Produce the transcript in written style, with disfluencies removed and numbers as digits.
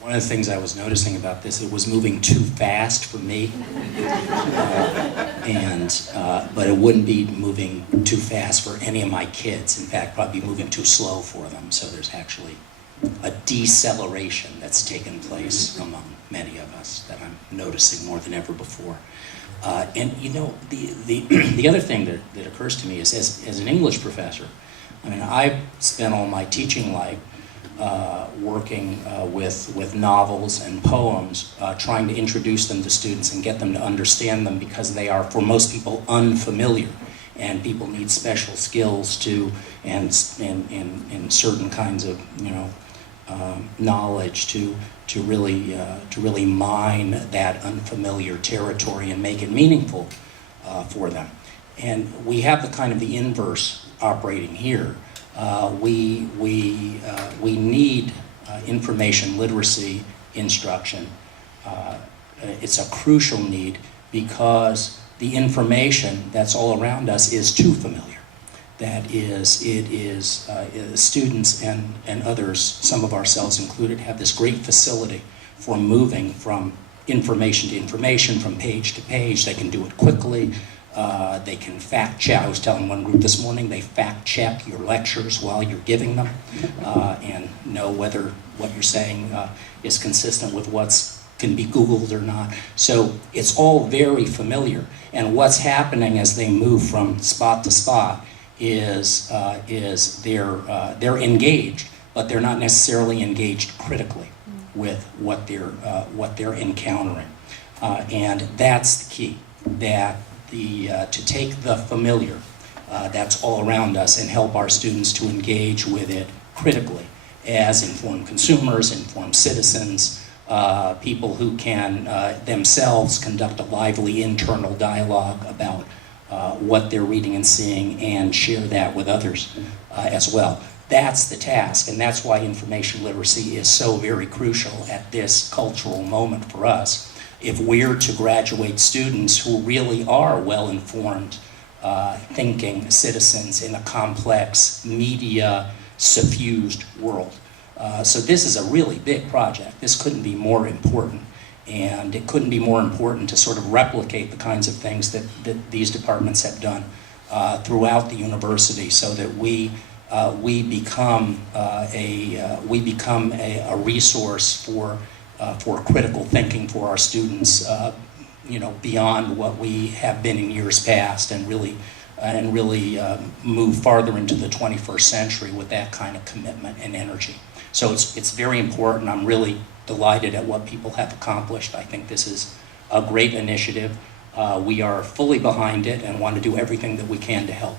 One of the things I was noticing about this, it was moving too fast for me, but it wouldn't be moving too fast for any of my kids. In fact, probably moving too slow for them. So there's actually a deceleration that's taken place among many of us that I'm noticing more than ever before. And you know, the other thing that occurs to me is, as an English professor, I mean, I spent all my teaching life working with novels and poems, trying to introduce them to students and get them to understand them, because they are, for most people, unfamiliar, and people need special skills to and certain kinds of knowledge to really mine that unfamiliar territory and make it meaningful for them. And we have the inverse operating here. We need information literacy instruction. It's a crucial need because the information that's all around us is too familiar. That is, students and others, some of ourselves included, have this great facility for moving from information to information, from page to page. They can do it quickly. They can fact check. I was telling one group this morning, they fact check your lectures while you're giving them and know whether what you're saying is consistent with what's can be Googled or not. So it's all very familiar. And what's happening as they move from spot to spot is they're engaged, but they're not necessarily engaged critically with what they're encountering. And that's the key. That to take the familiar that's all around us and help our students to engage with it critically as informed consumers, informed citizens, people who can themselves conduct a lively internal dialogue about what they're reading and seeing and share that with others as well. That's the task, and that's why information literacy is so very crucial at this cultural moment for us. If we're to graduate students who really are well-informed, thinking citizens in a complex, media-suffused world. So this is a really big project. This couldn't be more important. And it couldn't be more important to sort of replicate the kinds of things that these departments have done throughout the university, so that we become a resource for critical thinking for our students, beyond what we have been in years past, and really move farther into the 21st century with that kind of commitment and energy. So it's very important. I'm really delighted at what people have accomplished. I think this is a great initiative. We are fully behind it and want to do everything that we can to help.